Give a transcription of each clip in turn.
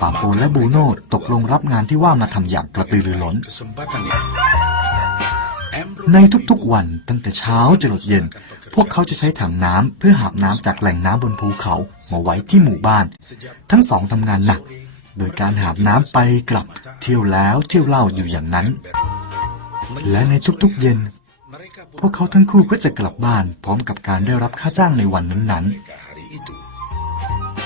ปาโปและบูโน่ตกลงรับงานที่ว่ามาทำอย่างกระตือรือร้น ในทุกๆวันตั้งแต่เช้าจนดเย็น พวกเขาจะใช้ถังน้ำเพื่อหาบน้ำจากแหล่งน้ำบนภูเขามาไว้ที่หมู่บ้าน ทั้งสองทำงานหนัก โดยการหาบน้ำไปกลับเที่ยวแล้วเที่ยวเล่าอยู่อย่างนั้น และในทุกๆเย็น พวกเขาทั้งคู่ก็จะกลับบ้านพร้อมกับการได้รับค่าจ้างในวันนั้นๆ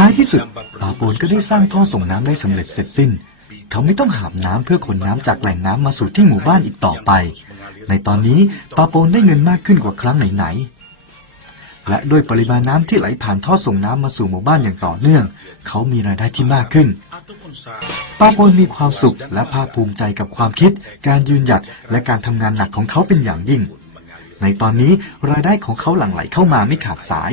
ท้ายที่สุดปาโปนก็ได้สร้างท่อส่งน้ำได้สำเร็จเสร็จสิ้น เขาไม่ต้องหาบน้ำเพื่อขนน้ำจากแหล่งน้ำมาสู่ที่หมู่บ้านอีกต่อไป ในตอนนี้ปาโปนได้เงินมากขึ้นกว่าครั้งไหนๆ และด้วยปริมาณน้ำที่ไหลผ่านท่อส่งน้ำมาสู่หมู่บ้านอย่างต่อเนื่อง เขามีรายได้ที่มากขึ้นปาโปนมีความสุขและภาคภูมิใจกับความคิด การยืนหยัดและการทำงานหนักของเขาเป็นอย่างยิ่งในตอนนี้รายได้ของเขาหลั่งไหลเข้ามาไม่ขาดสาย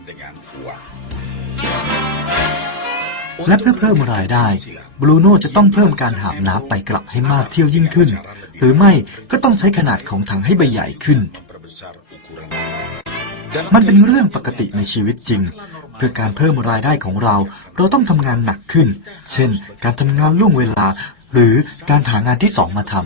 และเพื่อเพิ่มรายได้บรูโน่จะต้องเพิ่มการหาบน้ำไปกลับให้มากเที่ยวยิ่งขึ้น หรือไม่ก็ต้องใช้ขนาดของถังให้ใบใหญ่ขึ้น มันเป็นเรื่องปกติในชีวิตจริง เพื่อการเพิ่มรายได้ของเรา เราต้องทำงานหนักขึ้น เช่น การทำงานล่วงเวลา หรือการหางานที่สองมาทำ